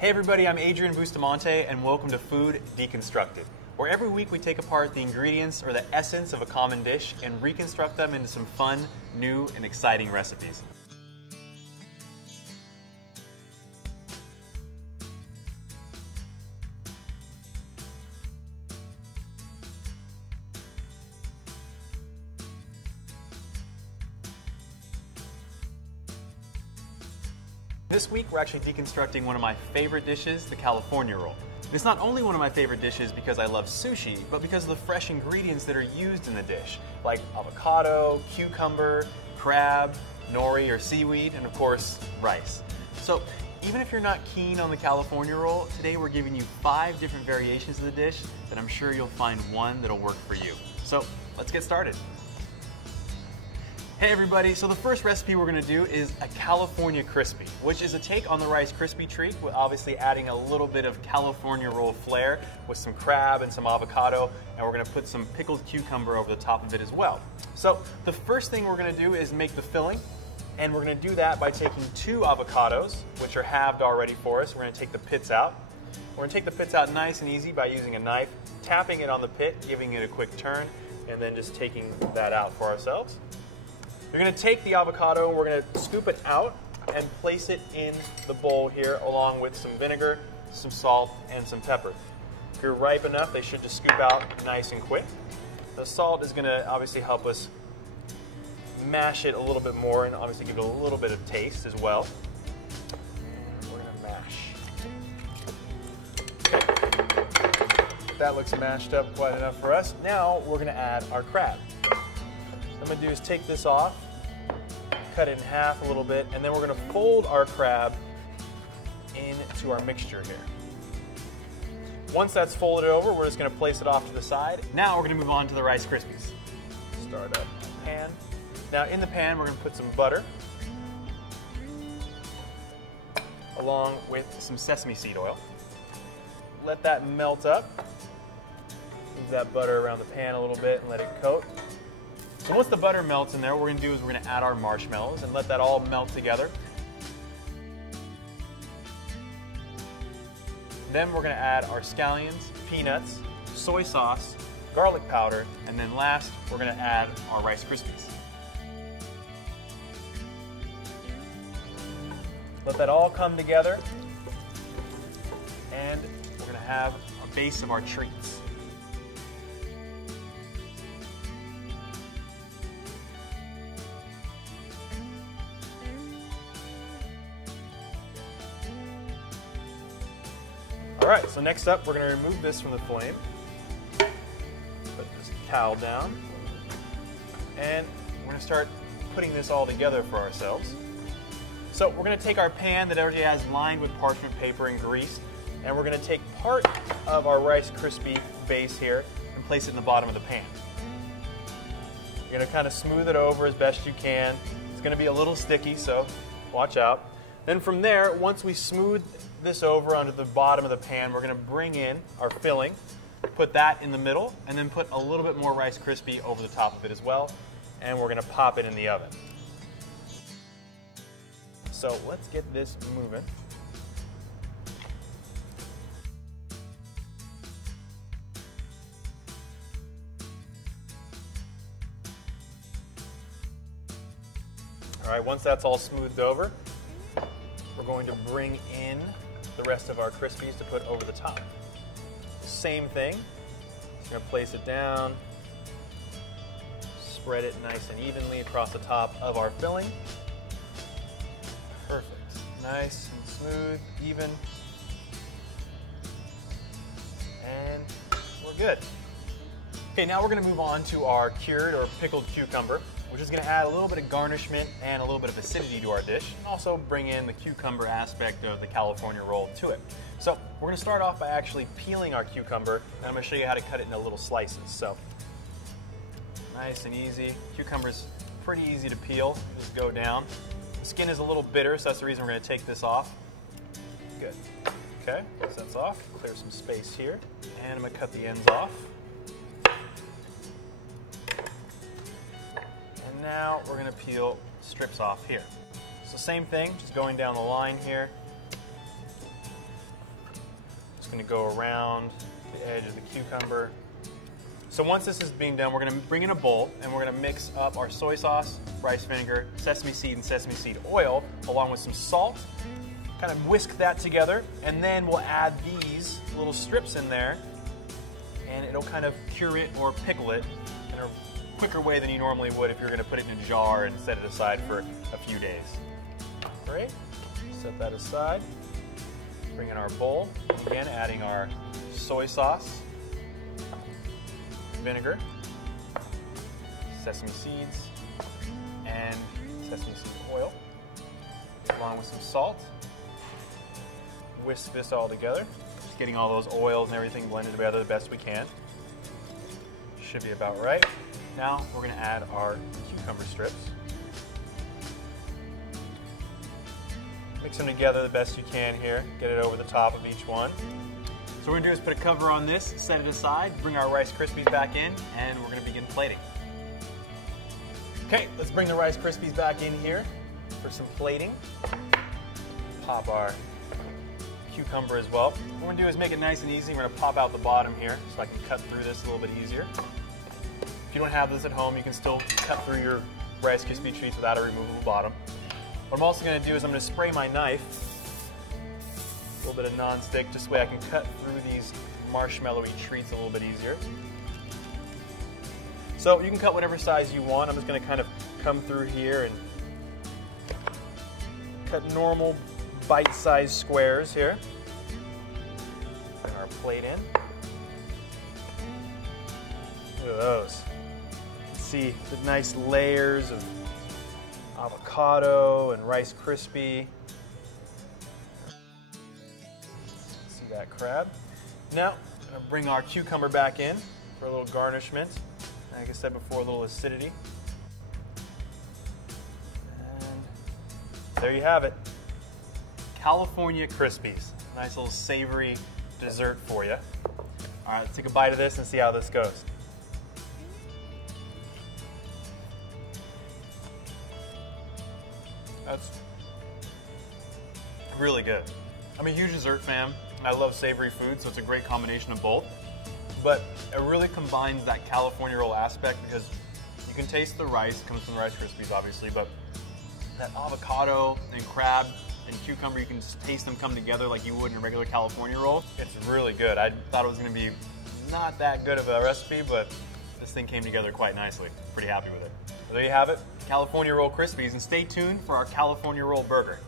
Hey everybody, I'm Adrian Bustamante and welcome to Food Deconstructed, where every week we take apart the ingredients or the essence of a common dish and reconstruct them into some fun, new, and exciting recipes. This week we're actually deconstructing one of my favorite dishes, the California roll. It's not only one of my favorite dishes because I love sushi, but because of the fresh ingredients that are used in the dish, like avocado, cucumber, crab, nori or seaweed, and of course, rice. So even if you're not keen on the California roll, today we're giving you 5 different variations of the dish that I'm sure you'll find one that'll work for you. So let's get started. Hey everybody, so the first recipe we're going to do is a California Crispy, which is a take on the Rice Krispie treat with obviously adding a little bit of California roll flair with some crab and some avocado, and we're going to put some pickled cucumber over the top of it as well. So the first thing we're going to do is make the filling, and we're going to do that by taking 2 avocados, which are halved already for us. We're going to take the pits out. We're going to take the pits out nice and easy by using a knife, tapping it on the pit, giving it a quick turn, and then just taking that out for ourselves. You're going to take the avocado and we're going to scoop it out and place it in the bowl here along with some vinegar, some salt, and some pepper. If you're ripe enough, they should just scoop out nice and quick. The salt is going to obviously help us mash it a little bit more and obviously give it a little bit of taste as well. And we're going to mash. Okay. That looks mashed up quite enough for us. Now we're going to add our crab. What I'm going to do is take this off, cut it in half a little bit, and then we're going to fold our crab into our mixture here. Once that's folded over, we're just going to place it off to the side. Now we're going to move on to the Rice Krispies. Start up the pan. Now in the pan, we're going to put some butter, along with some sesame seed oil. Let that melt up. Move that butter around the pan a little bit and let it coat. So once the butter melts in there, what we're going to do is we're going to add our marshmallows and let that all melt together. Then we're going to add our scallions, peanuts, soy sauce, garlic powder, and then last we're going to add our Rice Krispies. Let that all come together, and we're going to have a base of our treats. Alright, so next up we're going to remove this from the flame. Put this towel down. And we're going to start putting this all together for ourselves. So we're going to take our pan that already has lined with parchment paper and grease, and we're going to take part of our Rice Krispie base here and place it in the bottom of the pan. You're going to kind of smooth it over as best you can. It's going to be a little sticky, so watch out. Then from there, once we smooth this over onto the bottom of the pan, we're going to bring in our filling, put that in the middle, and then put a little bit more Rice Krispie over the top of it as well, and we're going to pop it in the oven. So let's get this moving. All right, once that's all smoothed over, we're going to bring in the rest of our Krispies to put over the top. Same thing. Just going to place it down, spread it nice and evenly across the top of our filling. Perfect. Nice and smooth, even. And we're good. Okay, now we're going to move on to our cured or pickled cucumber, which is going to add a little bit of garnishment and a little bit of acidity to our dish, and also bring in the cucumber aspect of the California roll to it. So we're going to start off by actually peeling our cucumber, and I'm going to show you how to cut it into little slices. So nice and easy. Cucumber's pretty easy to peel. Just go down. The skin is a little bitter, so that's the reason we're going to take this off. Good. Okay, so that's off. Clear some space here, and I'm going to cut the ends off. Now we're going to peel strips off here. So same thing, just going down the line here. just going to go around the edge of the cucumber. So once this is being done, we're going to bring in a bowl and we're going to mix up our soy sauce, rice vinegar, sesame seed, and sesame seed oil, along with some salt. Kind of whisk that together, and then we'll add these little strips in there, and it'll kind of cure it or pickle it in a quicker way than you normally would if you're going to put it in a jar and set it aside for a few days. Great. Set that aside. Bring in our bowl. Again, adding our soy sauce, vinegar, sesame seeds, and sesame seed oil, along with some salt. Whisk this all together, just getting all those oils and everything blended together the best we can. Should be about right. Now we're going to add our cucumber strips. Mix them together the best you can here. Get it over the top of each one. So what we're going to do is put a cover on this, set it aside, bring our Rice Krispies back in, and we're going to begin plating. Okay, let's bring the Rice Krispies back in here for some plating. Pop our cucumber as well. What we're going to do is make it nice and easy. We're going to pop out the bottom here so I can cut through this a little bit easier. If you don't have this at home, you can still cut through your Rice Krispie treats without a removable bottom. What I'm also going to do is I'm going to spray my knife, a little bit of non-stick, just so I can cut through these marshmallowy treats a little bit easier. So you can cut whatever size you want. I'm just going to kind of come through here and cut normal bite-sized squares here. Bring our plate in. Look at those. You can see the nice layers of avocado and Rice Krispie. See that crab? Now, I'm going to bring our cucumber back in for a little garnishment. Like I said before, a little acidity. And there you have it. California Krispies. Nice little savory dessert for you. All right, let's take a bite of this and see how this goes. That's really good. I'm a huge dessert fan. I love savory food, so it's a great combination of both. But it really combines that California roll aspect because you can taste the rice, it comes from the Rice Krispies obviously, but that avocado and crab and cucumber, you can just taste them come together like you would in a regular California roll. It's really good. I thought it was going to be not that good of a recipe, but this thing came together quite nicely. Pretty happy with it. So there you have it, California Roll Krispies, and stay tuned for our California Roll Burger.